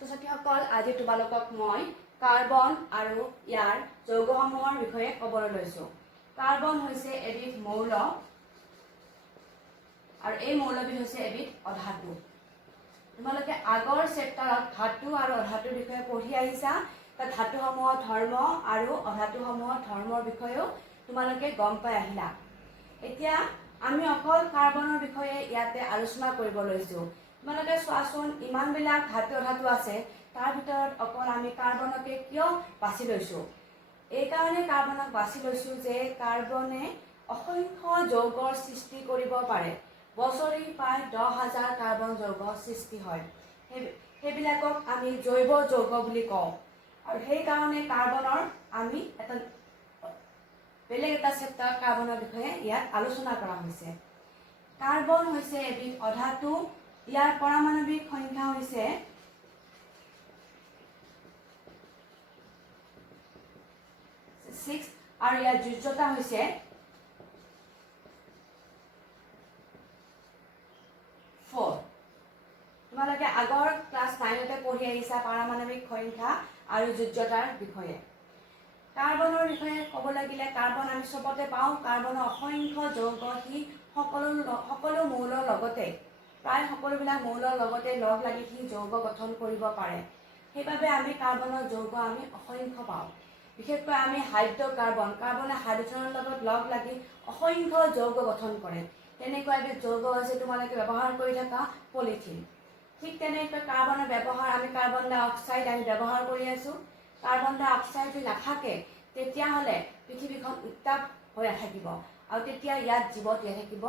ছাত্ৰ-ছাত্ৰীসকল, আজি তোমালোকক মই কাৰ্বন আৰু ইয়াৰ যৌগসমূহৰ বিষয়ে ক'বলৈ লৈছোঁ। কাৰ্বন হৈছে এবিধ মৌল আৰু এই মৌলবিধ হৈছে এবিধ অধাতু। তোমালোকে আগৰ চেপ্টাৰত ধাতু আৰু অধাতুৰ বিষয়ে পঢ়ি আহিছা। তাত ধাতুসমূহৰ ধৰ্ম আৰু অধাতুসমূহৰ ধৰ্মৰ বিষয়েও তোমালোকে গম পাই আহিলা। এতিয়া আমি অকল কাৰ্বনৰ বিষয়ে ইয়াতে আলোচনা কৰিব লৈছোঁ। তোমালোকে চোৱাচোন, ইমানবিলাক ধাতু অধাতু আছে, তাৰ ভিতৰত অকল আমি কাৰ্বনকে কিয় বাছি লৈছোঁ? এইকাৰণে কাৰ্বনক বাছি লৈছোঁ যে কাৰ্বনে অসংখ্য যৌগৰ সৃষ্টি কৰিব পাৰে। বছৰি প্ৰায় 10,000 কাৰ্বন যৌগ সৃষ্টি হয়। সেইবিলাকক আমি জৈৱ যৌগ বুলি কওঁ। আৰু সেইকাৰণে কাৰ্বনৰ আমি বেলেগ এটা চেপ্টাৰত কাৰ্বনৰ বিষয়ে ইয়াত আলোচনা কৰা হৈছে। কাৰ্বন হৈছে এবিধ অধাতু। ইয়াৰ পাৰমাণৱিক সংখ্যা হৈছে 6 আৰু ইয়াৰ যোজ্যতা হৈছে 4। তোমালোকে আগৰ ক্লাছ 9তে পঢ়ি আহিছা পাৰমাণৱিক সংখ্যা আৰু যোজ্যতাৰ বিষয়ে। কাৰ্বনৰ বিষয়ে ক'ব লাগিলে, কাৰ্বন আমি চবতে পাওঁ। কাৰ্বনৰ অসংখ্য যৌগ, সি সকলো মৌলৰ লগতে, প্ৰায় সকলোবিলাক মৌলৰ লগতে লগ লাগি সি যৌগ গঠন কৰিব পাৰে। সেইবাবে আমি কাৰ্বনৰ যৌগ আমি অসংখ্য পাওঁ। বিশেষকৈ আমি হাইড্ৰ'কাৰ্বন, কাৰ্বনে হাইড্ৰজেনৰ লগত লগ লাগি অসংখ্য যৌগ গঠন কৰে। তেনেকুৱা এবিধ যৌগ হৈছে তোমালোকে ব্যৱহাৰ কৰি থকা পলিথিন। ঠিক তেনেকৈ কাৰ্বনৰ ব্যৱহাৰ, আমি কাৰ্বন ডাই অক্সাইড আমি ব্যৱহাৰ কৰি আছোঁ। কাৰ্বন ডাই অক্সাইড যদি নাথাকে তেতিয়াহ'লে পৃথিৱীখন উত্তাপ হৈ নাথাকিব আৰু তেতিয়া ইয়াত জীৱ জীয়াই থাকিব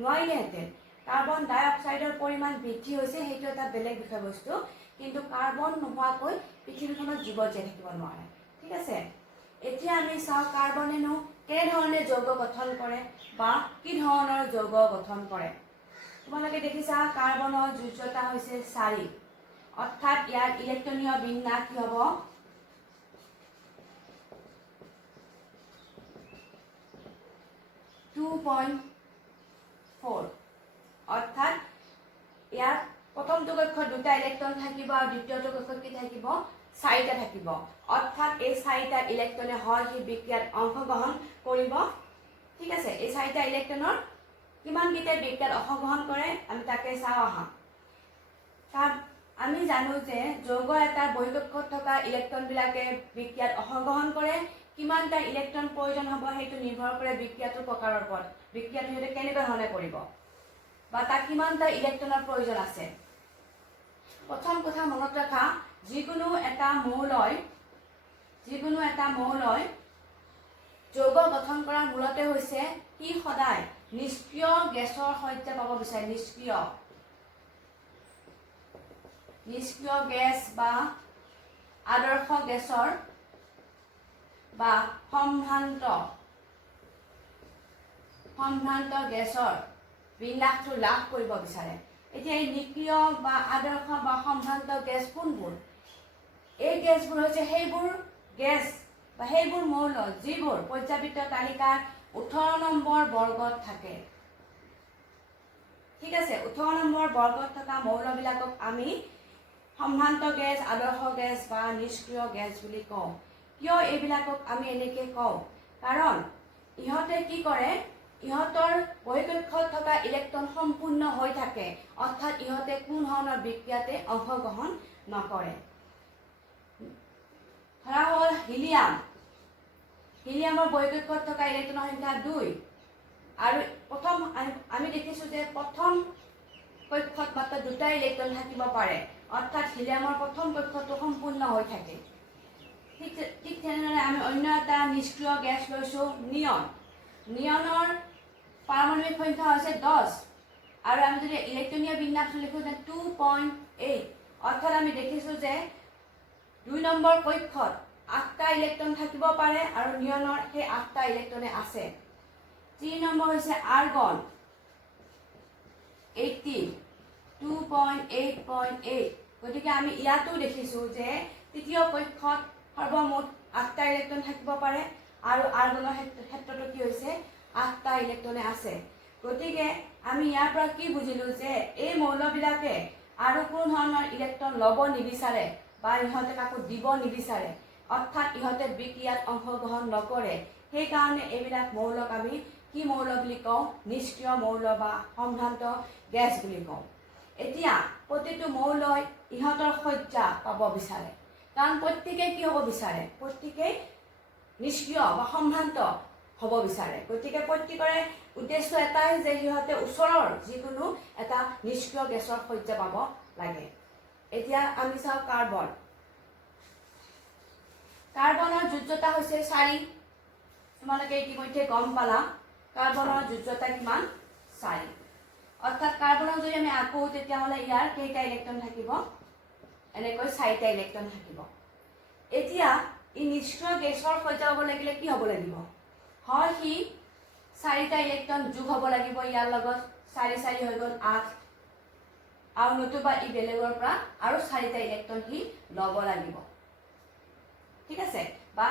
নোৱাৰিলেহেঁতেন। কাৰ্বন ডাই অক্সাইডৰ পৰিমাণ বৃদ্ধি হৈছে, সেইটো এটা বেলেগ বিষয়বস্তু, কিন্তু কাৰ্বন নোহোৱাকৈ পৃথিৱীখনত জীৱ জীয়াই থাকিব নোৱাৰে। ঠিক আছে, এতিয়া আমি চাওঁ কাৰ্বনেনো কেনেধৰণে যৌগ গঠন কৰে বা কি ধৰণৰ যৌগ গঠন কৰে। তোমালোকে দেখিছা কাৰ্বনৰ যোজ্যতা হৈছে 4, অৰ্থাৎ ইয়াৰ ইলেক্ট্ৰনীয় বিন্যাস কি হ'ব? 2.4, অৰ্থাৎ ইয়াত প্ৰথমটো কক্ষত 2টা ইলেক্ট্ৰন থাকিব আৰু দ্বিতীয়টো কক্ষত কি থাকিব? 4টা থাকিব। অৰ্থাৎ এই 4টা ইলেক্ট্ৰনে হয় সেই বিক্ৰিয়াত অংশগ্ৰহণ কৰিব। ঠিক আছে, এই 4টা ইলেক্ট্ৰনৰ কিমানকেইটা বিক্ৰিয়াত অংশগ্ৰহণ কৰে আমি তাকে চাওঁ আহা। তাত আমি জানো যে যৌগ এটা বহিঃকক্ষত থকা ইলেক্ট্ৰনবিলাকে বিক্ৰিয়াত অংশগ্ৰহণ কৰে। কিমানটা ইলেক্ট্ৰন প্ৰয়োজন হ'ব সেইটো নিৰ্ভৰ কৰে বিক্ৰিয়াটোৰ প্ৰকাৰৰ ওপৰত। বিক্ৰিয়াটো সিহঁতে কেনেকুৱা ধৰণে কৰিব বা তাক কিমানটা ইলেক্ট্ৰনৰ প্ৰয়োজন আছে। প্ৰথম কথা মনত ৰাখা, যিকোনো এটা মৌলই যৌগ গঠন কৰাৰ মূলতে হৈছে সি সদায় নিষ্ক্ৰিয় গেছৰ সৈতে পাব বিচাৰে। নিষ্ক্ৰিয় গেছ বা আদৰ্শ গেছৰ বা সম্ভ্ৰান্ত গেছৰ বিন্যাসটো লাভ কৰিব বিচাৰে। এতিয়া এই নিষ্ক্ৰিয় বা আদৰ্শ বা সম্ভ্ৰান্ত গেছ কোনবোৰ? এই গেছবোৰ হৈছে সেইবোৰ গেছ বা সেইবোৰ মৌল যিবোৰ পৰ্যাবৃত্ত তালিকাৰ 18 নম্বৰ বৰ্গত থাকে। ঠিক আছে, 18 নম্বৰ বৰ্গত থকা মৌলবিলাকক আমি সম্ভ্ৰান্ত গেছ, আদৰ্শ গেছ বা নিষ্ক্ৰিয় গেছ বুলি কওঁ। কিয় এইবিলাকক আমি এনেকৈ কওঁ? কাৰণ ইহঁতে কি কৰে, ইহঁতৰ বহিঃকক্ষত থকা ইলেক্ট্ৰন সম্পূৰ্ণ হৈ থাকে, অৰ্থাৎ ইহঁতে কোনো ধৰণৰ বিক্ৰিয়াতে অংশগ্ৰহণ নকৰে। ধৰা হ'ল হিলিয়ামৰ বহিঃকক্ষত থকা ইলেক্ট্ৰনৰ সংখ্যা 2 আৰু আমি দেখিছোঁ যে প্ৰথম কক্ষত মাত্ৰ 2টা ইলেক্ট্ৰন থাকিব পাৰে, অৰ্থাৎ হিলিয়ামৰ প্ৰথম কক্ষটো সম্পূৰ্ণ হৈ থাকে। ঠিক তেনেদৰে আমি অন্য এটা নিষ্ক্ৰিয় গেছ লৈছোঁ নিয়নৰ পাৰমাণৱিক সংখ্যা হৈছে 10 আৰু আমি যদি ইলেক্ট্ৰনীয় বিন্যাসটো লিখোঁ যে 2.8, অৰ্থাৎ আমি দেখিছোঁ যে 2 নম্বৰ কক্ষত 8টা ইলেক্ট্ৰন থাকিব পাৰে আৰু নিয়নৰ সেই 8টা ইলেক্ট্ৰনে আছে। 3 নম্বৰ হৈছে আৰ্গন 18, 2.8.8। গতিকে আমি ইয়াতো দেখিছোঁ যে তৃতীয় কক্ষত সৰ্বমুঠ 8টা ইলেক্ট্ৰন থাকিব পাৰে আৰু আৰ্গনৰ ক্ষেত্ৰতো কি হৈছে? 8টা ইলেক্ট্ৰনে আছে। গতিকে আমি ইয়াৰ পৰা কি বুজিলোঁ যে এই মৌলবিলাকে আৰু কোনো ধৰণৰ ইলেক্ট্ৰন ল'ব নিবিচাৰে বা ইহঁতে কাকো দিব নিবিচাৰে, অৰ্থাৎ ইহঁতে বিক্ৰিয়াত অংশগ্ৰহণ নকৰে, সেইকাৰণে এইবিলাক মৌলক আমি কি মৌল বুলি কওঁ? নিষ্ক্ৰিয় মৌল বা সম্ভ্ৰান্ত গেছ বুলি কওঁ। এতিয়া প্ৰতিটো মৌলই ইহঁতৰ সজ্জা পাব বিচাৰে, কাৰণ প্ৰত্যেকেই কি হ'ব বিচাৰে? প্ৰত্যেকেই নিষ্ক্ৰিয় বা সম্ভ্ৰান্ত হ'ব বিচাৰে। গতিকে প্ৰত্যেকৰে উদ্দেশ্য এটাই যে সিহঁতে ওচৰৰ যিকোনো এটা নিষ্ক্ৰিয় গেছৰ সজ্জা পাব লাগে। এতিয়া আমি চাওঁ কাৰ্বন। কাৰ্বনৰ যোজ্যতা হৈছে 4। তোমালোকে ইতিমধ্যে গম পালা কাৰ্বনৰ যোজ্যতা কিমান? 4। অৰ্থাৎ কাৰ্বনক যদি আমি আকোঁ তেতিয়াহ'লে ইয়াৰ কেইটা ইলেক্ট্ৰন থাকিব? এনেকৈ 4টা ইলেক্ট্ৰন থাকিব। এতিয়া ই নিষ্ক্ৰিয় গেছৰ সজ্জা হ'ব লাগিলে কি হ'ব লাগিব? হয় সি 4টা ইলেক্ট্ৰন যোগ হ'ব লাগিব, ইয়াৰ লগত 4 4 হৈ গ'ল 8, আৰু নতুবা ই বেলেগৰ পৰা আৰু 4টা ইলেক্ট্ৰন সি ল'ব লাগিব। ঠিক আছে, বা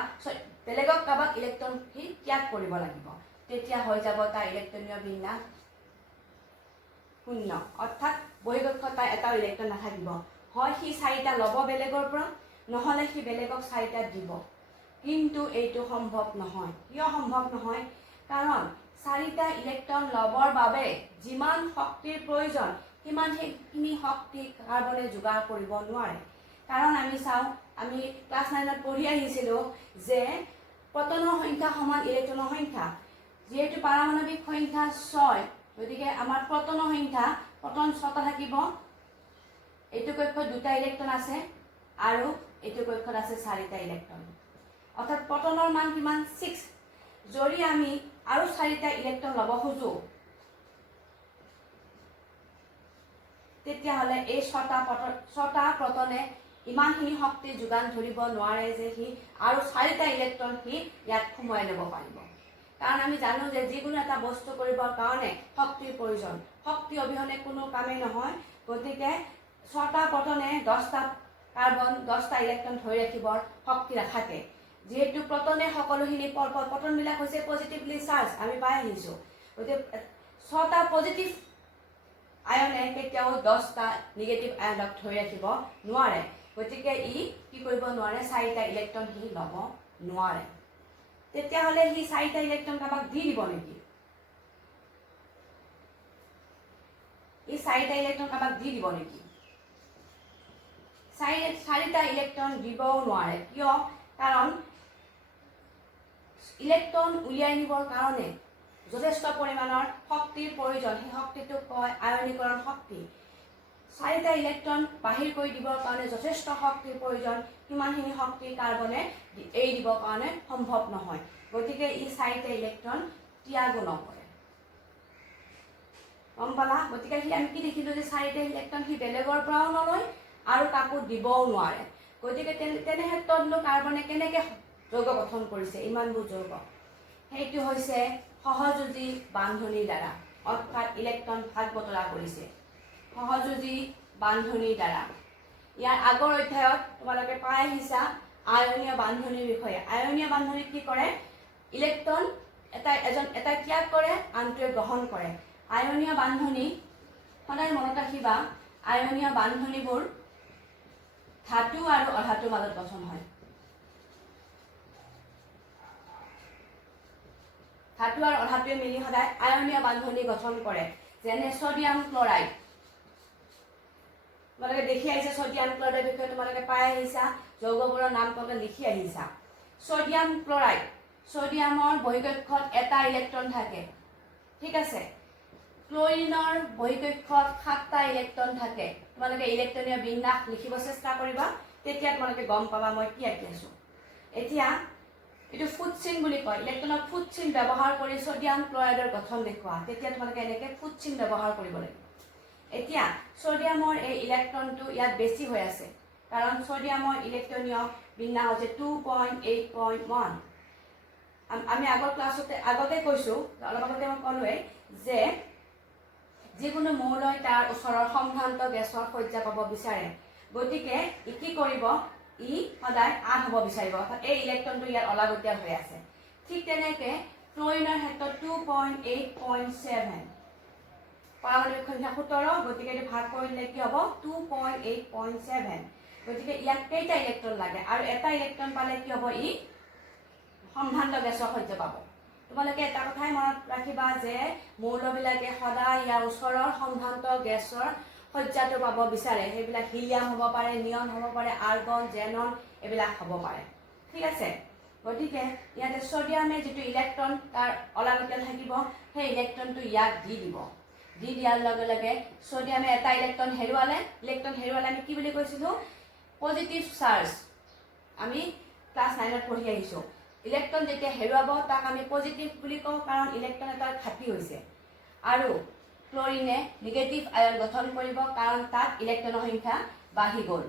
বেলেগক কাৰোবাক ইলেক্ট্ৰন সি ত্যাগ কৰিব লাগিব, তেতিয়া হৈ যাব তাৰ ইলেক্ট্ৰনীয় বিন্যাস 0, অৰ্থাৎ বহিঃকক্ষত তাৰ এটাও ইলেক্ট্ৰন নাথাকিব। হয় সি 4টা ল'ব বেলেগৰ পৰা, নহ'লে সি বেলেগক 4টা দিব। কিন্তু এইটো সম্ভৱ নহয়। কিয় সম্ভৱ নহয়? কাৰণ 4টা ইলেক্ট্ৰন ল'বৰ বাবে যিমান শক্তিৰ প্ৰয়োজন সিমানখিনি শক্তি কাৰ্বনে যোগাৰ কৰিব নোৱাৰে। কাৰণ আমি চাওঁ, আমি ক্লাছ 9ত পঢ়ি আহিছিলোঁ যে প্ৰটনৰ সংখ্যা সমান ইলেক্ট্ৰনৰ সংখ্যা। যিহেতু পাৰমাণৱিক সংখ্যা 6, গতিকে আমাৰ প্ৰটনৰ সংখ্যা, প্ৰটন 6টা থাকিব, এইটো কক্ষত 2টা ইলেক্ট্ৰন আছে আৰু এইটো কক্ষত আছে 4টা ইলেক্ট্ৰন, অৰ্থাৎ প্ৰটনৰ মান কিমান? 6। যদি আমি আৰু 4টা ইলেক্ট্ৰন ল'ব খোজো তেতিয়াহ'লে এই 6টা প্ৰটনে ইমানখিনি শক্তি যোগান ধৰিব নোৱাৰে যে সি আৰু 4টা ইলেক্ট্ৰন সি ইয়াত সোমোৱাই ল'ব পাৰিব। কাৰণ আমি জানো যে যিকোনো এটা বস্তু কৰিবৰ কাৰণে শক্তিৰ প্ৰয়োজন, শক্তি অবিহনে কোনো কামেই নহয়। গতিকে 6টা প্ৰটনে 10টা কাৰ্বন 10টা ইলেক্ট্ৰন ধৰি ৰাখিবৰ শক্তি নাথাকে। যিহেতু প্ৰটনে সকলোখিনি প্ৰটনবিলাক হৈছে পজিটিভলি চাৰ্জ, আমি পাই আহিছোঁ। গতিকে 6টা পজিটিভ আয়নে কেতিয়াও 10টা নিগেটিভ আয়নক ধৰি ৰাখিব নোৱাৰে। গতিকে ই কি কৰিব নোৱাৰে? 4টা ইলেক্ট্ৰন সি ল'ব নোৱাৰে। তেতিয়াহ'লে সি 4টা ইলেক্ট্ৰন কাৰোবাক দি দিব নেকি? ই 4টা ইলেক্ট্ৰন কাৰোবাক দি দিব নেকি? 4টা ইলেক্ট্ৰন দিবও নোৱাৰে। কিয়? কাৰণ ইলেক্ট্ৰন উলিয়াই নিবৰ কাৰণে যথেষ্ট পৰিমাণৰ শক্তিৰ প্ৰয়োজন। সেই শক্তিটোক কয় আয়নীকৰণ শক্তি। 4টা ইলেক্ট্ৰন বাহিৰ কৰি দিবৰ কাৰণে যথেষ্ট শক্তিৰ প্ৰয়োজন, সিমানখিনি শক্তি কাৰ্বনে এৰি দিবৰ কাৰণে সম্ভৱ নহয়। গতিকে ই 4টা ইলেক্ট্ৰন ত্যাগো নকৰে। গম পালা? গতিকে আমি কি দেখিলোঁ যে 4টা ইলেক্ট্ৰন সি বেলেগৰ পৰাও নলয় আৰু কাকো দিবও নোৱাৰে। গতিকে তেনে ক্ষেত্ৰতনো কাৰ্বনে কেনেকৈ যৌগ গঠন কৰিছে? ইমানবোৰ যৌগ, সেইটো হৈছে সহযোজী বান্ধনিৰ দ্বাৰা, অৰ্থাৎ ইলেক্ট্ৰন ভাগ বতৰা কৰিছে সহযোজী বান্ধনিৰ দ্বাৰা। ইয়াৰ আগৰ অধ্যায়ত তোমালোকে পাই আহিছা আয়নীয় বান্ধনিৰ বিষয়ে। আয়নীয় বান্ধনিত কি কৰে? ইলেক্ট্ৰন এটাই ত্যাগ কৰে, আনটোৱে গ্ৰহণ কৰে। আয়নীয় বান্ধনি সদায় মনত ৰাখিবা, আয়নীয় বান্ধনিবোৰ ধাতু আৰু অধাতুৰ মাজত গঠন হয়। ধাতু আৰু অধাতুৱে মিলি সদায় আয়নীয় বান্ধনি গঠন কৰে। যেনে ছডিয়াম ক্লৰাইড, তোমালোকে দেখি আহিছা ছডিয়াম ক্লৰাইডৰ বিষয়ে, তোমালোকে পাই আহিছা, যৌগবোৰৰ নাম তোমালোকে লিখি আহিছা। ছডিয়াম ক্লৰাইড, ছডিয়ামৰ বহিঃকক্ষত এটা ইলেক্ট্ৰন থাকে, ঠিক আছে। ক্লৰিনৰ বহিঃকক্ষত 7টা ইলেক্ট্ৰন থাকে। তোমালোকে ইলেক্ট্ৰনীয় বিন্যাস লিখিব চেষ্টা কৰিবা, তেতিয়া তোমালোকে গম পাবা মই কি আঁকি আছোঁ। এতিয়া এইটো ফুটচিন বুলি কয়। ইলেক্ট্ৰনৰ ফুটচিন ব্যৱহাৰ কৰি ছডিয়াম ক্লৰাইডৰ গঠন দেখুওৱা, তেতিয়া তোমালোকে এনেকৈ ফুটচিন ব্যৱহাৰ কৰিব লাগিব। এতিয়া ছডিয়ামৰ এই ইলেক্ট্ৰনটো ইয়াত বেছি হৈ আছে, কাৰণ ছডিয়ামৰ ইলেক্ট্ৰনীয় বিন্যাস হৈছে 2.8.1। আমি আগৰ ক্লাছতে আগতে কৈছোঁ, অলপ আগতে মই ক'লোৱেই যে যিকোনো মৌলই তাৰ ওচৰৰ সম্ভ্ৰান্ত গেছৰ সজ্জা পাব বিচাৰে। গতিকে ই কি কৰিব? ই সদায় 8 হ'ব বিচাৰিব, অৰ্থাৎ এই ইলেক্ট্ৰনটো ইয়াত অলাগতীয়াল হৈ আছে। ঠিক তেনেকৈ ক্লৰিনৰ ক্ষেত্ৰত 2.8.7 পাৰমাণৱিক সংখ্যা 17 গতিকে এটো ভাগ কৰিলে কি হ'ব 2.8.7 গতিকে ইয়াক কেইটা ইলেক্ট্ৰন লাগে আৰু এটা ইলেক্ট্ৰন পালে কি হ'ব ই সম্ভ্ৰান্ত গেছৰ সহ্য পাব তোমালোকে এটা কথাই মনত ৰাখিবা যে মৌলবিলাকে সদায় ইয়াৰ ওচৰৰ সম্ভ্ৰান্ত গেছৰ সহ্যটো পাব বিচাৰে সেইবিলাক হিলিয়াম হ'ব পাৰে নিয়ন হ'ব পাৰে আৰ্গন জেনন এইবিলাক হ'ব পাৰে ঠিক আছে গতিকে ইয়াতে সোডিয়ামে যেটো ইলেক্ট্ৰন তাৰ অলাগতিয়াল থাকিব সেই ইলেক্ট্ৰনটো ইয়াক দি দিব দি দিয়াৰ লগে লগে সোডিয়ামে এটা ইলেক্ট্ৰন হেৰুৱালে আমি কি বুলি কৈছিলো পজিটিভ চাৰ্জ আমি ক্লাস 9 ত পঢ়ি আহিছো ইলেক্ট্ৰন যেতিয়া হেৰুৱাব তাক আমি পজিটিভ বুলি কওঁ কাৰণ ইলেক্ট্ৰন এটা ঘাটি হৈছে আৰু ক্লোৰিনে নিগেটিভ আয়ন গঠন কৰিব কাৰণ তাত ইলেক্ট্ৰনৰ সংখ্যা বাঢ়ি গ'ল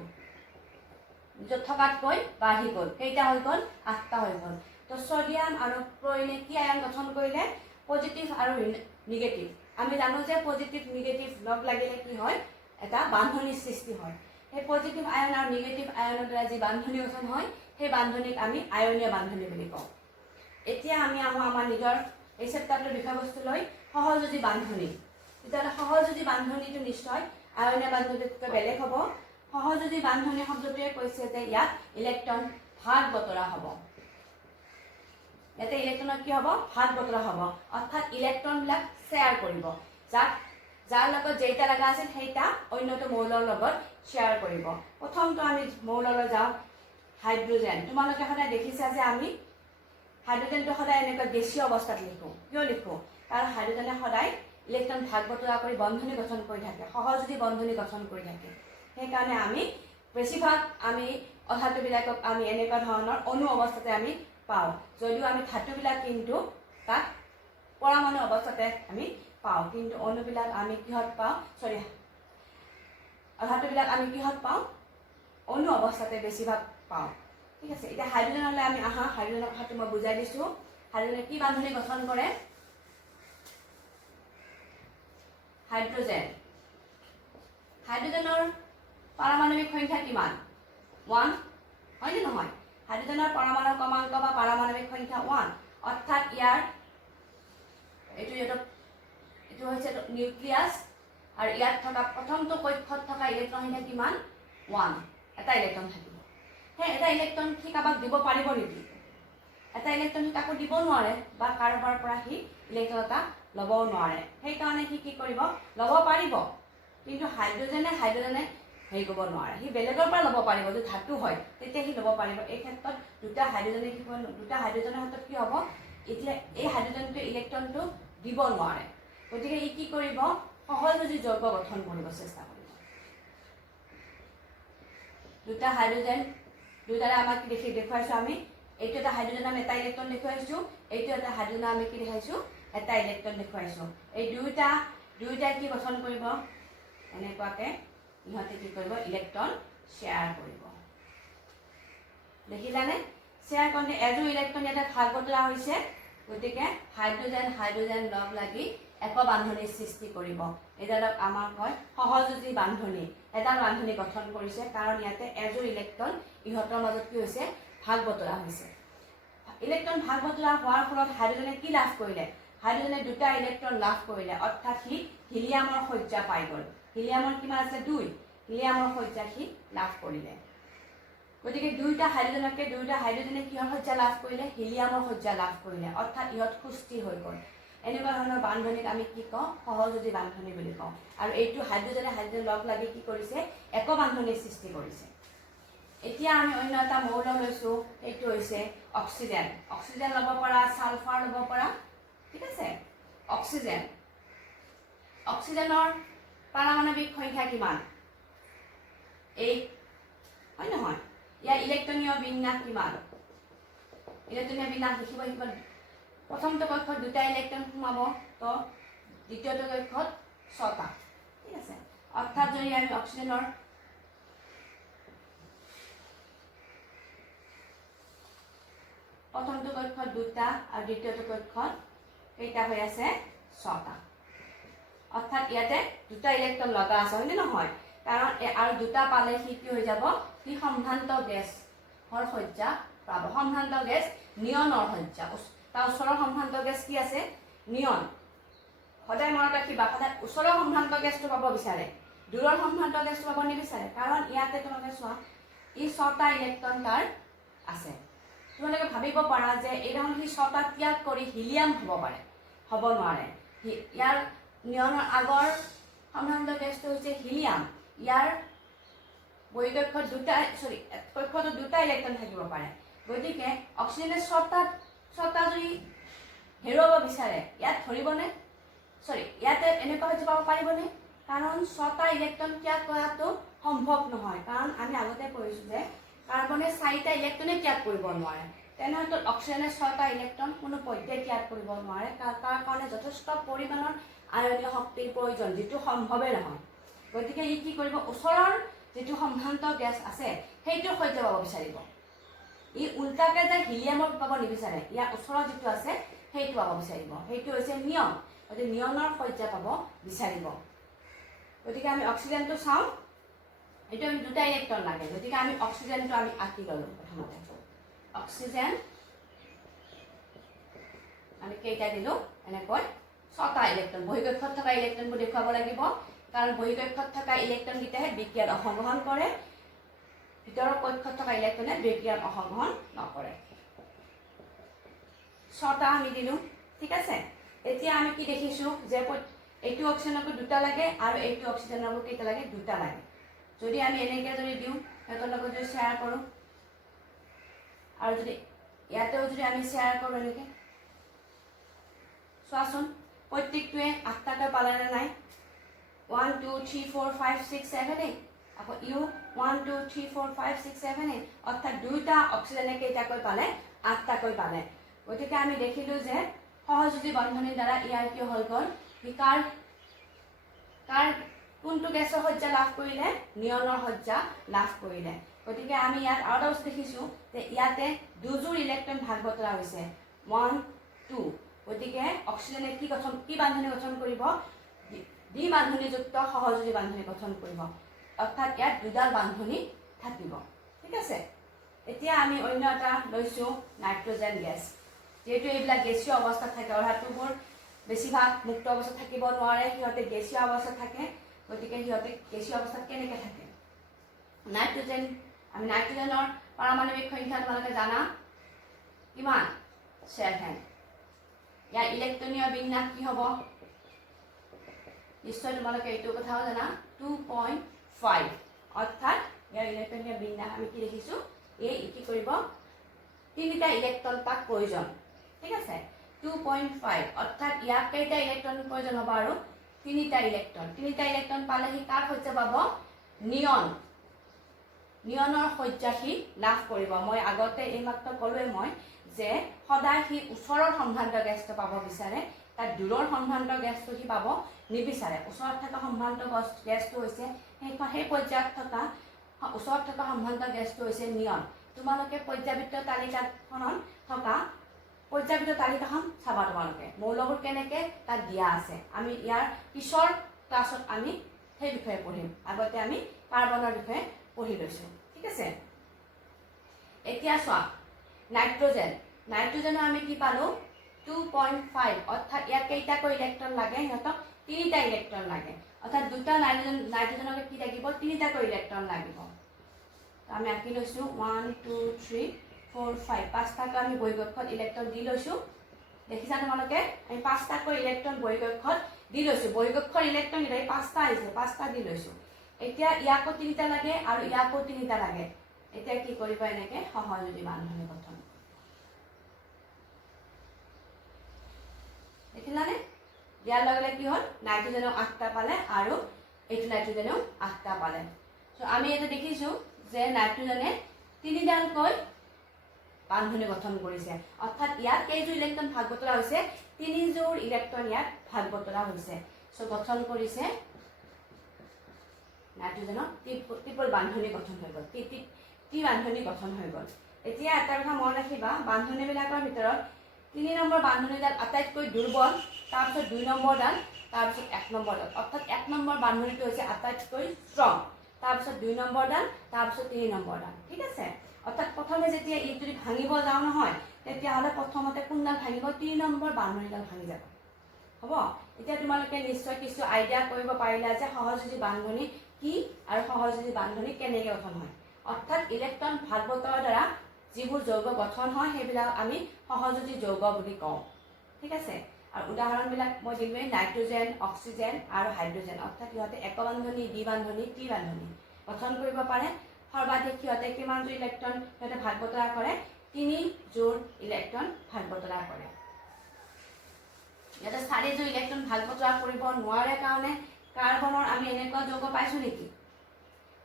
যথকাতকৈ বাঢ়ি গ'ল কেইটা হৈ গ'ল 8টা হৈ গ'ল তো সোডিয়াম আৰু ক্লোৰিনে কি আয়ন গঠন কৰিলে পজিটিভ আৰু নিগেটিভ আমি জানো যে পজিটিভ নিগেটিভ লগ লাগিলে কি হয় এটা বান্ধনীৰ সৃষ্টি হয় এই পজিটিভ আয়ন আৰু নিগেটিভ আয়নৰ দ্বাৰা যি বান্ধনী গঠন হয় সেই বান্ধনীক আমি আয়নীয় বান্ধনী বুলি কওঁ এতিয়া আমি আমাৰ নিজৰ এই চেপ্টাৰটোৰ বিষয়বস্তুলৈ সহযোজী বান্ধনী তেতিয়াহ'লে সহযোজী বান্ধনীটো নিশ্চয় আয়নীয় বান্ধনীতকৈ বেলেগ হ'ব সহযোজী বান্ধনী শব্দটোৱে কৈছে যে ইয়াত ইলেক্ট্ৰন ভাগ বতৰা হ'ব ইয়াতে ইলেক্ট্ৰনৰ কি হ'ব ভাগ বতৰা হ'ব অৰ্থাৎ ইলেক্ট্ৰনবিলাক শ্বেয়াৰ কৰিব যাৰ লগত যেইটা লগা আছিল সেইটা অন্যটো মৌলৰ লগত শ্বেয়াৰ কৰিব প্ৰথমটো আমি মৌললৈ যাওঁ হাইড্ৰোজেন তোমালোকে সদায় দেখিছা যে আমি হাইড্ৰোজেনটো সদায় এনেকৈ গেছীয় অৱস্থাত লিখো কিয় লিখো কাৰণ হাইড্ৰোজেনে সদায় ইলেক্ট্ৰন ভাগ বতৰা কৰি বন্ধনী গঠন কৰি থাকে সহযোজী বন্ধনী গঠন কৰি থাকে সেইকাৰণে আমি বেছিভাগ আমি অধাতুবিলাকক আমি এনেকুৱা ধৰণৰ অণু অৱস্থাতে আমি পাওঁ যদিও আমি ধাতুবিলাক কিন্তু তাক পৰমাণু অৱস্থাতে আমি পাওঁ কিন্তু অণুবিলাক আমি কিহত পাওঁ অধাতুবিলাক আমি কিহত পাওঁ অণু অৱস্থাতে বেছিভাগ পাওঁ ঠিক আছে এতিয়া হাইড্ৰোজেনলৈ আমি হাইড্ৰোজেনৰ কথাটো মই বুজাই দিছো হাইড্ৰোজেনে কি বান্ধনী গঠন কৰে হাইড্ৰোজেনৰ পাৰমাণৱিক সংখ্যা কিমান 1 হয় নে নহয় হাইড্ৰোজেনৰ পৰমাণু ক্ৰমাংক বা পাৰমাণৱিক সংখ্যা 1 অৰ্থাৎ ইয়াৰ এইটো হৈছে নিউক্লিয়াছ আৰু ইয়াত থকা প্ৰথমটো কক্ষত থকা ইলেক্ট্ৰন সংখ্যা কিমান 1 এটা ইলেক্ট্ৰন থাকিব সেই এটা ইলেক্ট্ৰন কি কাবাক দিব পাৰিব নেকি এটা ইলেক্ট্ৰন কাকো দিব নোৱাৰে বা কাৰোবাৰ পৰা সি ইলেক্ট্ৰন এটা ল'বও নোৱাৰে সেইকাৰণে সি কি কৰিব ল'ব পাৰিব কিন্তু হাইড্ৰোজেনে হেৰি কৰিব নোৱাৰে সি বেলেগৰ পৰা ল'ব পাৰিব যদি ধাতু হয় তেতিয়া সি ল'ব পাৰিব এই ক্ষেত্ৰত দুটা হাইড্ৰোজেনৰ ক্ষেত্ৰত কি হ'ব এতিয়া এই হাইড্ৰোজেনটো ইলেক্ট্ৰনটো দিব নোৱাৰে গতিকে ই কি কৰিব সহযোজী যৌগ গঠন কৰিব চেষ্টা কৰিব দুটা হাইড্ৰোজেন দুটাৰে আমাক দেখুৱাইছো আমি এইটো এটা হাইড্ৰোজেন আমি এটা ইলেক্ট্ৰন দেখুৱাইছো এইটো এটা হাইড্ৰোজেন আমি কি দেখাইছো এটা ইলেক্ট্ৰন দেখুৱাইছো এই দুইটাই কি গঠন কৰিব এনেকুৱাকে ইহঁতে কি কৰিব ইলেক্ট্ৰন শ্বেয়াৰ কৰিব দেখিলানে শ্বেয়াৰ কৰোঁতে এজো ইলেক্ট্ৰন ইয়াতে ভাগ বতৰা হৈছে গতিকে হাইড্ৰোজেন লগ লাগি এক বান্ধনীৰ সৃষ্টি কৰিব এডালক আমাৰ কয় সহযোজী বান্ধনী এডাল বান্ধনী গঠন কৰিছে কাৰণ ইয়াতে এজো ইলেক্ট্ৰন ইহঁতৰ মাজত কি হৈছে ভাগ বতৰা হৈছে ইলেক্ট্ৰন ভাগ বতৰা হোৱাৰ ফলত হাইড্ৰোজেনে কি লাভ কৰিলে হাইড্ৰোজেনে দুটা ইলেক্ট্ৰন লাভ কৰিলে অৰ্থাৎ সি হিলিয়ামৰ সজ্জা পাই গ'ল হিলিয়ামৰ কিমান আছে 2 হিলিয়ামৰ সজ্জা সি লাভ কৰিলে গতিকে দুইটা হাইড্ৰোজেনে কিহৰ সজ্জা লাভ কৰিলে হিলিয়ামৰ সজ্জা লাভ কৰিলে অৰ্থাৎ ইহঁত সুস্থিৰ হৈ গ'ল এনেকুৱা ধৰণৰ বান্ধনীক আমি কি কওঁ সহযোজী বান্ধনী বুলি কওঁ আৰু এইটো হাইড্ৰোজেন লগ লাগি কি কৰিছে এক বান্ধনীৰ সৃষ্টি কৰিছে এতিয়া আমি অন্য এটা মৌল লৈছো এইটো হৈছে অক্সিজেন ল'ব পৰা সালফাৰ ল'ব পৰা ঠিক আছে অক্সিজেনৰ পাৰমাণৱিক সংখ্যা কিমান 8 হয় নহয় ইয়াৰ ইলেক্ট্ৰনীয় বিন্যাস কিমান ইলেক্ট্ৰনীয় বিন্যাস লিখিব প্ৰথমটো কক্ষত দুটা ইলেক্ট্ৰন সোমাব তো দ্বিতীয়টো কক্ষত 6টা ঠিক আছে অৰ্থাৎ যদি আমি অক্সিজেনৰ প্ৰথমটো কক্ষত 2টা আৰু দ্বিতীয়টো কক্ষত কেইটা হৈ আছে 6টা অৰ্থাৎ ইয়াতে দুটা ইলেক্ট্ৰন লগা আছে হয়নে নহয় কাৰণ আৰু দুটা পালে সি কি হৈ যাব সি সম্ভ্ৰান্ত গেছৰ সজ্জা পাব সম্ভ্ৰান্ত গেছ নিয়নৰ সজ্জা তাৰ ওচৰৰ সম্ভ্ৰান্ত গেছ কি আছে নিয়ন সদায় মনত ৰাখিবা সদায় ওচৰৰ সম্ভ্ৰান্ত গেছটো পাব বিচাৰে দূৰৰ সম্ভ্ৰান্ত গেছটো পাব নিবিচাৰে কাৰণ ইয়াতে তোমালোকে চোৱা ই 6টা ইলেক্ট্ৰন তাৰ আছে তোমালোকে ভাবিব পাৰা যে এই দেখোন সি 6টা ত্যাগ কৰি হিলিয়াম হ'ব পাৰে হ'ব নোৱাৰে ইয়াৰ নিয়নৰ আগৰ সম্ভ্ৰান্ত গেছটো হৈছে হিলিয়াম ইয়াৰ বহিঃকক্ষত কক্ষতো দুটা ইলেক্ট্ৰন থাকিব পাৰে গতিকে অক্সিজেনে 6টা যদি হেৰুৱাব বিচাৰে ইয়াত ধৰিবনে ইয়াতে এনেকুৱা হৈ যাব পাৰিবনে কাৰণ 6টা ইলেক্ট্ৰন ত্যাগ কৰাটো সম্ভৱ নহয় কাৰণ আমি আগতে কৈছো যে কাৰ্বনে 4টা ইলেক্ট্ৰনে ত্যাগ কৰিব নোৱাৰে তেনেহ'লে অক্সিজেনে 6টা ইলেক্ট্ৰন কোনো পধ্যে ত্যাগ কৰিব নোৱাৰে তাৰ কাৰণে যথেষ্ট পৰিমাণৰ আয়নীয় শক্তিৰ প্ৰয়োজন যিটো সম্ভৱে নহয় গতিকে ই কি কৰিব ওচৰৰ যিটো সম্ভ্ৰান্ত গেছ আছে সেইটোৰ সৈতে পাব বিচাৰিব ই উল্টাকে যে হিলিয়ামক পাব নিবিচাৰে ইয়াৰ ওচৰত যিটো আছে সেইটো পাব বিচাৰিব সেইটো হৈছে নিয়ন গতিকে নিয়নৰ সৈতে পাব বিচাৰিব গতিকে আমি অক্সিজেনটো চাওঁ এইটো আমি দুটা ইলেক্ট্ৰন লাগে গতিকে আমি অক্সিজেনটো আমি আঁকি ল'লোঁ প্ৰথমতে অক্সিজেন আমি কেইটা দিলোঁ এনেকৈ 6টা ইলেক্ট্ৰন বহিঃকক্ষত থকা ইলেক্ট্ৰনবোৰ দেখুৱাব লাগিব কাৰণ বহিঃকক্ষত থকা ইলেক্ট্ৰনকেইটাহে বিক্ৰিয়াত অংশগ্ৰহণ কৰে ভিতৰৰ কক্ষত থকা ইলেক্ট্ৰনে বিক্ৰিয়াত অংশগ্ৰহণ নকৰে 6টা আমি দিলোঁ ঠিক আছে এতিয়া আমি কি দেখিছোঁ যে এইটো অক্সিজেনকো দুটা লাগে আৰু এইটো অক্সিজেনকো কেইটা লাগে দুটা লাগে যদি আমি এনেকৈ যদি দিওঁ সিহঁতৰ লগত যদি শ্বেয়াৰ কৰোঁ আৰু যদি ইয়াতেও যদি আমি শ্বেয়াৰ কৰোঁ এনেকৈ চোৱাচোন প্ৰত্যেকটোৱে 8টাকৈ পালেনে নাই 1 2 3 4 5 6 7 8 আকৌ ইউ 1 2 3 4 5 6 7 8 অৰ্থাৎ দুইটা অক্সিজেনে কেইটাকৈ পালে 8টাকৈ পালে গতিকে আমি দেখিলোঁ যে সহযোগী বন্ধনীৰ দ্বাৰা ইয়াৰ কি হৈ গ'ল কাৰ কোনটো গেছৰ সজ্জা লাভ কৰিলে নিয়নৰ সজ্জা লাভ কৰিলে গতিকে আমি ইয়াত আৰু এটা বস্তু দেখিছোঁ যে ইয়াতে দুযোৰ ইলেক্ট্ৰন ভাগ বতৰা হৈছে 1 2 গতিকে অক্সিজেনে কি বান্ধনী গঠন কৰিব দ্বি বান্ধনীযুক্ত সহযোগী বান্ধনী গঠন কৰিব অৰ্থাৎ ইয়াত দুডাল বান্ধনী থাকিব ঠিক আছে এতিয়া আমি অন্য এটা লৈছোঁ নাইট্ৰজেন গেছ যেহেতু এইবিলাক গেছীয় অৱস্থাত থাকে অৰ্থাৎবোৰ বেছিভাগ মুক্ত অৱস্থাত থাকিব নোৱাৰে সিহঁতে গেছীয় অৱস্থাত থাকে গতিকে সিহঁতে গেছীয় অৱস্থাত কেনেকৈ থাকে নাইট্ৰজেন আমি নাইট্ৰজেনৰ পাৰমাণৱিক সংখ্যা তোমালোকে জানা কিমান 7 ইয়াৰ ইলেক্ট্ৰনীয় বিন্যাস কি হ'ব নিশ্চয় তোমালোকে এইটো কথাও জানা 2.5 অৰ্থাৎ ইয়াৰ ইলেক্ট্ৰনীয় বিন্যাস আমি কি দেখিছোঁ এই কি কৰিব 3টা ইলেক্ট্ৰন তাক প্ৰয়োজন ঠিক আছে 2.5 অৰ্থাৎ ইয়াক কেইটা ইলেক্ট্ৰন প্ৰয়োজন হ'ব আৰু 3টা ইলেক্ট্ৰন পালে সি কাৰ সজ্জা পাব নিয়নৰ সজ্জা সি লাভ কৰিব মই আগতে এইমাত্ৰ ক'লোৱে মই যে সদায় সি ওচৰৰ সম্ভ্ৰান্ত গেছটো পাব বিচাৰে তাৰ দূৰৰ সম্ভ্ৰান্ত গেছটো সি পাব নিবিচাৰে ওচৰত থকা সম্ভ্ৰান্ত গেছটো হৈছে সেই পৰ্যায়ত থকা ওচৰত থকা সম্ভ্ৰান্ত গেছটো হৈছে নিয়ন তোমালোকে পৰ্যাবৃত্ত তালিকাখনত থকা পৰ্যাবৃত্ত তালিকাখন চাবা তোমালোকে মৌলবোৰ কেনেকৈ তাত দিয়া আছে আমি ইয়াৰ পিছৰ ক্লাছত আমি সেই বিষয়ে পঢ়িম আগতে আমি কাৰ্বনৰ বিষয়ে পঢ়ি লৈছোঁ ঠিক আছে এতিয়া চোৱা নাইট্ৰজেনৰ আমি কি পালোঁ 2.5 অৰ্থাৎ ইয়াত কেইটাকৈ ইলেক্ট্ৰন লাগে সিহঁতক 3টা ইলেক্ট্ৰন লাগে অৰ্থাৎ দুটা নাইট্ৰজেনক কি লাগিব 3টাকৈ ইলেক্ট্ৰন লাগিব আমি আঁকি লৈছোঁ 1 2 3 4 5 5টাকৈ আমি বহিঃকক্ষত ইলেক্ট্ৰন দি লৈছোঁ দেখিছা তোমালোকে আমি 5টাকৈ ইলেক্ট্ৰন বহিঃকক্ষত দি লৈছোঁ বহিঃকক্ষৰ ইলেক্ট্ৰন এতিয়া 5টা আহিছে 5টা দি লৈছোঁ এতিয়া ইয়াকো 3টা লাগে আৰু ইয়াকো 3টা লাগে এতিয়া কি কৰিব এনেকৈ সহযোগী বান্ধনী গঠন দেখিলানে ইয়াৰ লগে লগে কি হ'ল নাইট্ৰজেনেও 8টা পালে আৰু এইটো নাইট্ৰজেনেও 8টা পালে আমি এটা দেখিছোঁ যে নাইট্ৰজেনে 3ডালকৈ বান্ধনী গঠন কৰিছে অৰ্থাৎ ইয়াত কেইযোৰ ইলেক্ট্ৰন ভাগ বতৰা হৈছে 3যোৰ ইলেক্ট্ৰন ইয়াত ভাগ বতৰা হৈছে গঠন কৰিছে নাইট্ৰজেনৰ ট্ৰিপল বান্ধনী গঠন হৈ গ'ল টি বান্ধনী গঠন হৈ গ'ল এতিয়া এটা কথা মনত ৰাখিবা বান্ধনীবিলাকৰ ভিতৰত 3 নম্বৰ বান্ধনীডাল আটাইতকৈ দুৰ্বল তাৰপিছত 2 নম্বৰডাল তাৰপিছত 1 নম্বৰডাল অৰ্থাৎ 1 নম্বৰ বান্ধনীটো হৈছে আটাইতকৈ ষ্ট্ৰং তাৰপিছত 2 নম্বৰডাল তাৰপিছত 3 নম্বৰডাল ঠিক আছে অৰ্থাৎ প্ৰথমে যেতিয়া ই যদি ভাঙিব যাওঁ নহয় তেতিয়াহ'লে প্ৰথমতে কোনডাল ভাঙিব 3 নম্বৰ বান্ধনীডাল ভাঙি যাব হ'ব এতিয়া তোমালোকে নিশ্চয় কিছু আইডিয়া কৰিব পাৰিলা যে সহযোজী বান্ধনী কি আৰু সহযোজী বান্ধনী কেনেকৈ গঠন হয় অৰ্থাৎ ইলেক্ট্ৰন ভাগ বতৰাৰ দ্বাৰা যিবোৰ যৌগ গঠন হয় সেইবিলাক আমি সহযোজী যৌগ বুলি কওঁ ঠিক আছে আৰু উদাহৰণবিলাক মই দিলোৱে নাইট্ৰজেন অক্সিজেন আৰু হাইড্ৰজেন অৰ্থাৎ ইহঁতে এক বান্ধনী দ্বি বান্ধনী ত্ৰি বান্ধনী গঠন কৰিব পাৰে সৰ্বাধিক সিহঁতে কিমানযোৰ ইলেক্ট্ৰন সিহঁতে ভাগ বতৰা কৰে 3যোৰ ইলেক্ট্ৰন ভাগ বতৰা কৰে ইয়াতে 4যোৰ ইলেক্ট্ৰন ভাগ বতৰা কৰিব নোৱাৰে কাৰণে কাৰ্বনৰ আমি এনেকুৱা যৌগ পাইছো নেকি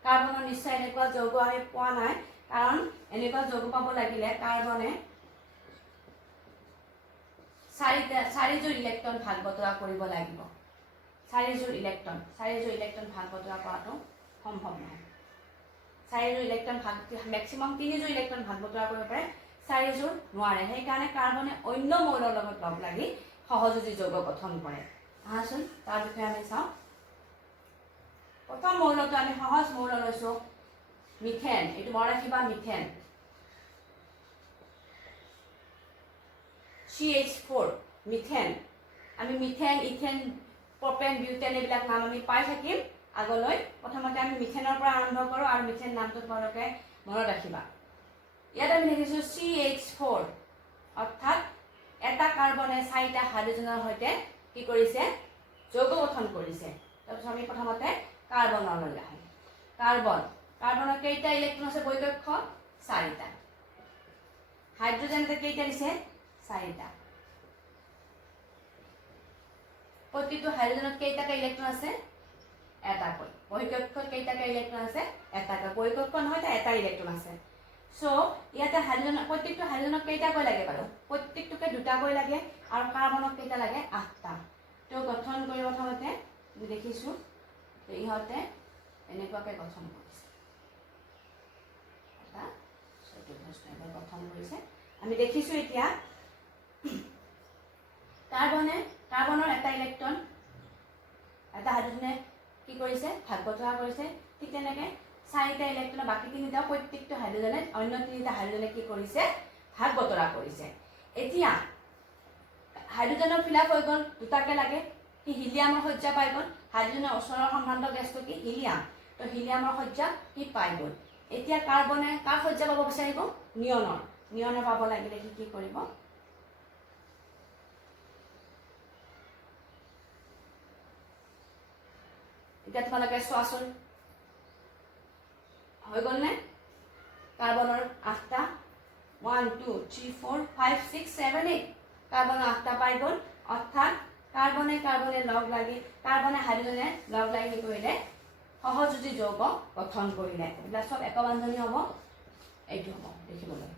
কাৰ্বনৰ নিশ্চয় এনেকুৱা যৌগ আমি পোৱা নাই কাৰণ এনেকুৱা যৌগ পাব লাগিলে কাৰ্বনে 4যোৰ ইলেক্ট্ৰন ভাগ বতৰা কৰিব লাগিব 4যোৰ ইলেক্ট্ৰন ভাগ বতৰা কৰাটো সম্ভৱ নহয় 4যোৰ ইলেক্ট্ৰন ভাগ মেক্সিমাম 3যোৰ ইলেক্ট্ৰন ভাগ বতৰা কৰিব পাৰে 4যোৰ নোৱাৰে সেইকাৰণে কাৰ্বনে অন্য মৌলৰ লগত লগ লাগি সহযোজী যৌগ গঠন কৰে আহাচোন তাৰ বিষয়ে আমি চাওঁ প্ৰথম মৌলটো আমি সহজ মৌল লৈছো মিথেন এইটো মনত ৰাখিবা মিথেন CH4 মিথেন আমি মিথেন ইথেন প্ৰপেন বিউটেন এইবিলাক নাম আমি পাই থাকিম আগলৈ প্ৰথমতে আমি মিথেনৰ পৰা আৰম্ভ কৰো আৰু মিথেন নামটো তোমালোকে মনত ৰাখিবা ইয়াত আমি লিখিছো CH4 অৰ্থাৎ এটা কাৰ্বনে 4টা হাইড্ৰজেনৰ সৈতে কি কৰিছে যৌগ গঠন কৰিছে তাৰপিছত আমি প্ৰথমতে কাৰ্বনলৈ আহো কাৰ্বনৰ কেইটা ইলেক্ট্ৰন আছে বৈকক্ষ 4টা হাইড্ৰজেনতে কেইটা দিছে 4টা প্ৰতিটো হাইড্ৰজেনত কেইটাকৈ ইলেক্ট্ৰন আছে এটাকৈ বৈকক্ষত কেইটাকৈ ইলেক্ট্ৰন আছে এটাকৈ বৈকক্ষ নহয় এটা ইলেক্ট্ৰন আছে সো ইয়াতে হাইড্ৰজেন প্ৰত্যেকটো হাইড্ৰজেনক কেইটাকৈ লাগে বাৰু প্ৰত্যেকটোকে দুটাকৈ লাগে আৰু কাৰ্বনক কেইটা লাগে 8টা তো গঠন কৰি প্ৰথমতে দেখিছো ইহঁতে এনেকুৱাকৈ গঠন কৰিছে এটা সাইটোপ্লাজম গঠন কৰিছে আমি দেখিছো এতিয়া কাৰ্বনৰ এটা ইলেক্ট্ৰন এটা হাইড্ৰজেনে কি কৰিছে ভাগ বতৰা কৰিছে ঠিক তেনেকৈ 4টা ইলেক্ট্ৰন বাকি 3টা প্ৰত্যেকটো হাইড্ৰজেনে অন্য 3টা হাইড্ৰজেনে কি কৰিছে ভাগ বতৰা কৰিছে এতিয়া হাইড্ৰজেনৰ ফিলাপ হৈ গ'ল দুটাকে লাগে কি হিলিয়ামৰ সজ্জা পাই গ'ল হাইড্ৰজেনৰ ওচৰৰ সম্বন্ধ গেছটো কি হিলিয়াম তো হিলিয়ামৰ সজ্জা কি পাই গ'ল এতিয়া কাৰ্বনে কাৰ সজ্জা পাব বিচাৰিব নিয়নৰ পাব লাগিলে কি কৰিব এতিয়া তোমালোকে চোৱাচোন হৈ গ'ল নে কাৰ্বনৰ 8টা 1 2 3 4 5 6 7 8 কাৰ্বনৰ 8টা পাই গ'ল অৰ্থাৎ কাৰ্বনে লগ লাগি কাৰ্বনে হাইড্ৰজেনে লগ লাগি কৰিলে সহযোজী যৌগ গঠন কৰিলে এইবিলাক সব এক বান্ধনী হ'ব এইটো হ'ব দেখিবলৈ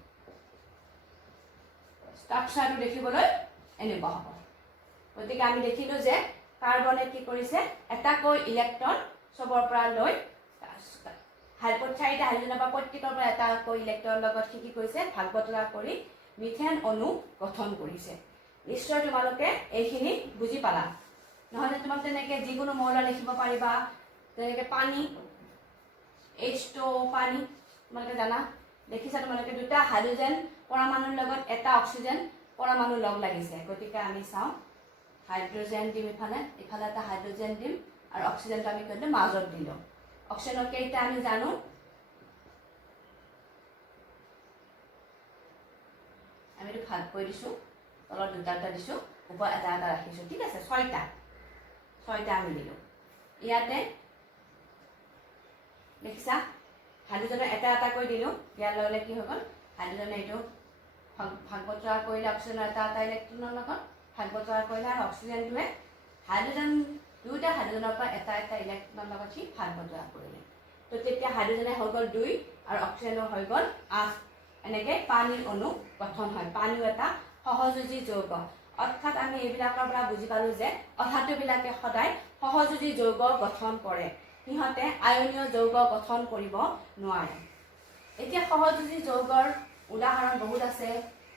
ষ্ট্ৰাকচাৰটো দেখিবলৈ এনেকুৱা হ'ব গতিকে আমি দেখিলো যে কাৰ্বনে কি কৰিছে এটাকৈ ইলেক্ট্ৰন সবৰ পৰা লৈ 4টা হাইড্ৰজেনৰ পৰা প্ৰত্যেকৰ পৰা এটাকৈ ইলেক্ট্ৰনৰ লগত কি কৰিছে ভাগ বতৰা কৰি মিথেন অণু গঠন কৰিছে নিশ্চয় তোমালোকে এইখিনি বুজি পালা নহলে তোমাক তেনেকৈ যিকোনো মৌল লিখিব পাৰিবা তেনেকৈ পানী H2O পানী তোমালোকে জানা দেখিছা তোমালোকে দুটা হাইড্ৰজেন পৰমাণুৰ লগত এটা অক্সিজেন পৰমাণু লগ লাগিছে গতিকে আমি চাওঁ হাইড্ৰজেন দিম ইফালে এটা হাইড্ৰজেন দিম আৰু অক্সিজেনটো আমি কৰিলে মাজত দিলো অক্সিজেনৰ কেইটা আমি জানো আমি এটা ভাগ কৰি দিছো তলত দুটা দিছো ওপৰত এটা ৰাখিছো ঠিক আছে 6টা আমি দিলো ইয়াতে দেখিছা হাইড্ৰজেনৰ এটা কৰি দিলো ইয়াৰ লগে কি হৈ গ'ল হাইড্ৰজেনে এইটো ভাগ বতৰা কৰিলে অক্সিজেনৰ এটা ইলেক্ট্ৰনৰ লগত ভাগ বতৰা কৰিলে আৰু অক্সিজেনটোৱে হাইড্ৰজেন দুটা হাইড্ৰজেনৰ পৰা এটা ইলেক্ট্ৰনৰ লগত সি ভাগ বতৰা কৰিলে তো তেতিয়া হাইড্ৰজেনে হৈ গ'ল 2 আৰু অক্সিজেনৰ হৈ গ'ল 8 এনেকৈ পানীৰ অণু গঠন হয় পানীও এটা সহযোজী যৌগ অৰ্থাৎ আমি এইবিলাকৰ পৰা বুজি পালো যে অধাতুবিলাকে সদায় সহযোজী যৌগ গঠন কৰে সিহঁতে আয়নীয় যৌগ গঠন কৰিব নোৱাৰে এতিয়া সহযোজী যৌগৰ উদাহৰণ বহুত আছে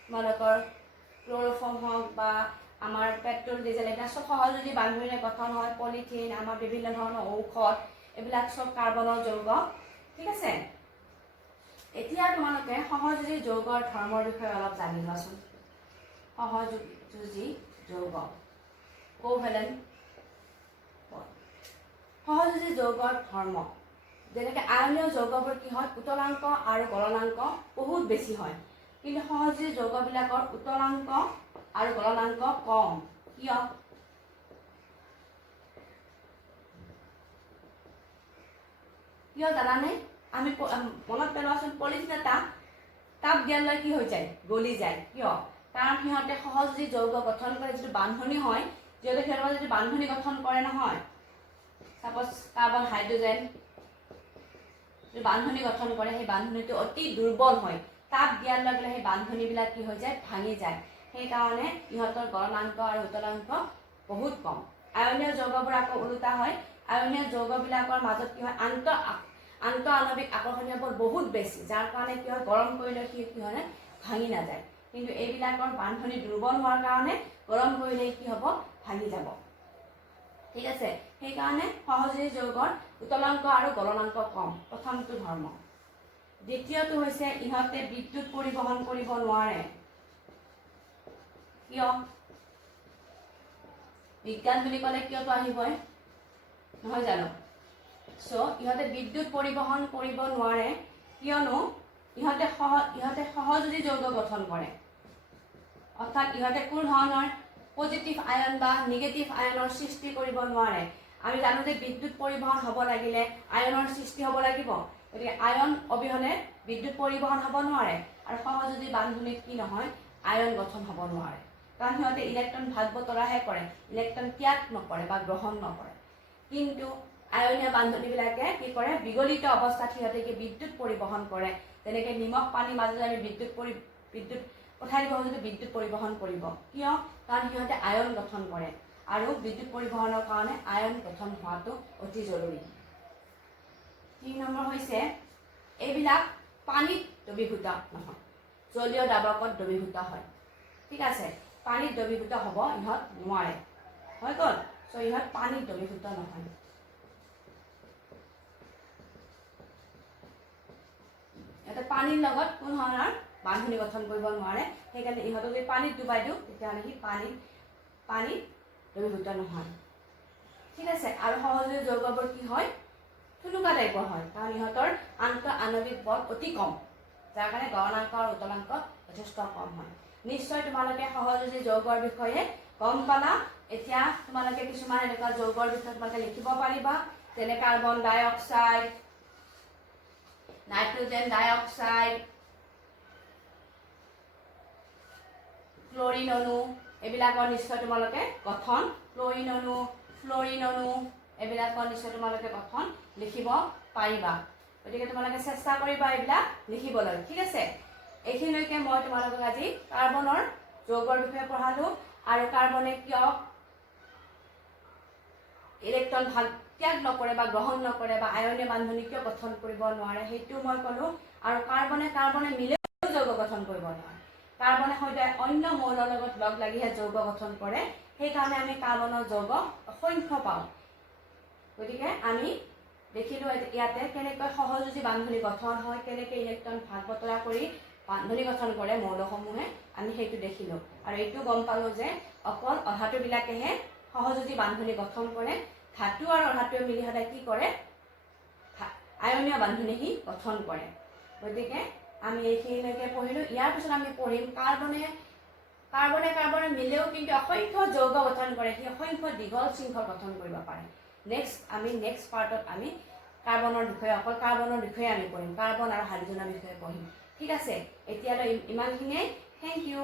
তোমালোকৰ ক্লোৰোফৰ্ম হওক বা আমাৰ পেট্ৰল ডিজেল এটা সব সহযোজী বান্ধনীৰে গঠন হয় পলিথিন আমাৰ বিভিন্ন ধৰণৰ ঔষধ এইবিলাক সব কাৰ্বনৰ যৌগ ঠিক আছে এতিয়া তোমালোকে সহযোজী যৌগৰ ধৰ্মৰ বিষয়ে অলপ জানি লোৱাচোন সহযোজী যৌগ কোভেলেণ্ট বণ্ড। সহযোজী যৌগৰ ধৰ্ম যেনেকৈ আয়নীয় যৌগবোৰ কি হয় উতলাংক আৰু গলনাংক বহুত বেছি হয়, কিন্তু সহযোজী যৌগবিলাকৰ উতলাংক আৰু গলনাংক কম। কিয়? কিয় জানানে? আমি মনত পেলোৱাচোন, পলিথিন এটা তাপ দিয়ালৈ কি হৈ যায়? গলি যায়। কিয়? কাৰণ সিহঁতে সহযোজী যৌগ গঠন কৰে, যিটো বান্ধনি হয়, যিহেতু সিহঁতৰ যিটো বান্ধনি গঠন কৰে নহয়, সাপোজ কাৰ্বন হাইড্ৰোজেন যিটো বান্ধনি গঠন কৰে, সেই বান্ধনিটো অতি দুৰ্বল হয়। তাপ দিয়াৰ লগে লগে সেই বান্ধনিবিলাক কি হৈ যায়? ভাঙি যায়। সেইকাৰণে ইহঁতৰ গলনাংক আৰু উতলাংক বহুত কম। আয়নীয় যৌগবোৰ আকৌ ওলোটা হয়। আয়নীয় যৌগবিলাকৰ মাজত কি হয়? আন্তঃ আণৱিক আকৰ্ষণীয় বল বহুত বেছি, যাৰ কাৰণে কি হয়? গৰম কৰিলে সি কি হয়? ভাঙি নাযায়। কিন্তু এইবিলাকৰ বান্ধনি দুৰ্বল হোৱাৰ কাৰণে গৰম কৰিলে কি হ'ব? ভাঙি যাব। ঠিক আছে? সেইকাৰণে সহযোজী যৌগৰ উতলাংক আৰু গলনাংক কম, প্ৰথমটো ধৰ্ম। দ্বিতীয়টো হৈছে ইহঁতে বিদ্যুৎ পৰিবহন কৰিব নোৱাৰে। কিয়? বিজ্ঞান বুলি ক'লে কিয়তো আহিবই, নহয় জানো? ইহঁতে বিদ্যুৎ পৰিবহন কৰিব নোৱাৰে, কিয়নো ইহঁতে সহযোজী যৌগ গঠন কৰে। অৰ্থাৎ ইহঁতে কোনো ধৰণৰ পজিটিভ আয়ন বা নিগেটিভ আয়নৰ সৃষ্টি কৰিব নোৱাৰে। আমি জানো যে বিদ্যুৎ পৰিবহন হ'ব লাগিলে আয়নৰ সৃষ্টি হ'ব লাগিব, গতিকে আয়ন অবিহনে বিদ্যুৎ পৰিবহন হ'ব নোৱাৰে। আৰু সহযোজী বান্ধনিত কি নহয়? আয়ন গঠন হ'ব নোৱাৰে, কাৰণ সিহঁতে ইলেক্ট্ৰন ভাগ বতৰাহে কৰে, ইলেক্ট্ৰন ত্যাগ নকৰে বা গ্ৰহণ নকৰে। কিন্তু আয়নীয় বান্ধনিবিলাকে কি কৰে? বিগলিত অৱস্থাত সিহঁতে কি বিদ্যুৎ পৰিবহন কৰে। যেনেকৈ নিমখ পানীৰ মাজত আমি বিদ্যুৎ পঠাই দিব যদি বিদ্যুৎ পৰিবহন কৰিব। কিয়? কাৰণ সিহঁতে আয়ন গঠন কৰে, আৰু বিদ্যুৎ পৰিবহনৰ কাৰণে আয়ন গঠন হোৱাটো অতি জৰুৰী। 3 নম্বৰ হৈছে এইবিলাক পানীত দ্ৰৱীভূত নহয়, জলীয় দ্ৰাৱকত দ্ৰৱীভূত হয়। ঠিক আছে? পানীত দ্ৰৱীভূত হ'ব ইহঁত নোৱাৰে, হৈ গ'ল। ইহঁত পানীত দ্ৰৱীভূত নহয়। ইহঁতে পানীৰ লগত কোনো ধৰণৰ বান্ধনি গঠন কৰিব নোৱাৰে, সেইকাৰণে ইহঁতক যদি পানীত ডুবাই দিওঁ তেতিয়াহ'লে সি পানীত দ্ৰৱীভূত নহয়। ঠিক আছে? আৰু সহযোজী যৌগবোৰ কি হয়? থুনুকা টাইপৰ হয়, কাৰণ ইহঁতৰ আন্তঃ আণৱিক বল অতি কম, যাৰ কাৰণে গলনাংক আৰু উতলাংক যথেষ্ট কম হয়। নিশ্চয় তোমালোকে সহযোজী যৌগৰ বিষয়ে গম পালা। এতিয়া তোমালোকে কিছুমান এনেকুৱা যৌগৰ বিষয়ে তোমালোকে লিখিব পাৰিবা, যেনে কাৰ্বন ডাই অক্সাইড, নাইট্ৰজেন ডাই অক্সাইড, ক্লৰিন অণু, এইবিলাকৰ নিশ্চয় তোমালোকে গঠন, ক্লৰিন অণু, ফ্লৰিন অণু, এইবিলাকৰ নিশ্চয় তোমালোকে গঠন লিখিব পাৰিবা। গতিকে তোমালোকে চেষ্টা কৰিবা এইবিলাক লিখিবলৈ। ঠিক আছে? এইখিনিলৈকে মই তোমালোকক আজি কাৰ্বনৰ যৌগৰ বিষয়ে পঢ়ালোঁ, আৰু কাৰ্বনে কিয় ইলেক্ট্ৰন ভাগ ত্যাগ নকৰে বা গ্ৰহণ নকৰে বা আয়নীয় বান্ধনি কিয় গঠন কৰিব নোৱাৰে সেইটো মই ক'লোঁ। আৰু কাৰ্বনে মিলেও যৌগ গঠন কৰিব নোৱাৰে। কাৰ্বনে সদায় অন্য মৌলৰ লগত লগ লাগিহে যৌগ গঠন কৰে, সেইকাৰণে আমি কাৰ্বনৰ যৌগ অসংখ্য পাওঁ। গতিকে আমি দেখিলোঁ ইয়াতে কেনেকৈ সহযোজী বান্ধনি গঠন হয়, কেনেকৈ ইলেক্ট্ৰন ভাগ বতৰা কৰি বান্ধনি গঠন কৰে মৌলসমূহে, আমি সেইটো দেখিলোঁ। আৰু এইটো গম পালোঁ যে অকল অধাতুবিলাকেহে সহযোজী বান্ধনি গঠন কৰে, ধাতু আৰু অধাতুৱে মিলি সদায় কি কৰে? আয়নীয় বান্ধনি সি গঠন কৰে। গতিকে আমি এইখিনিলৈকে পঢ়িলোঁ। ইয়াৰ পিছত আমি পঢ়িম কাৰ্বনে মিলেও কিন্তু অসংখ্য যৌগ গঠন কৰে, সি অসংখ্য দীঘল শৃংখল গঠন কৰিব পাৰে। নেক্সট পাৰ্টত আমি কাৰ্বনৰ বিষয়ে আমি পঢ়িম, কাৰ্বন আৰু হাইড্ৰজেনৰ বিষয়ে পঢ়িম। ঠিক আছে? এতিয়ালৈ ইমানখিনিয়ে। Thank U.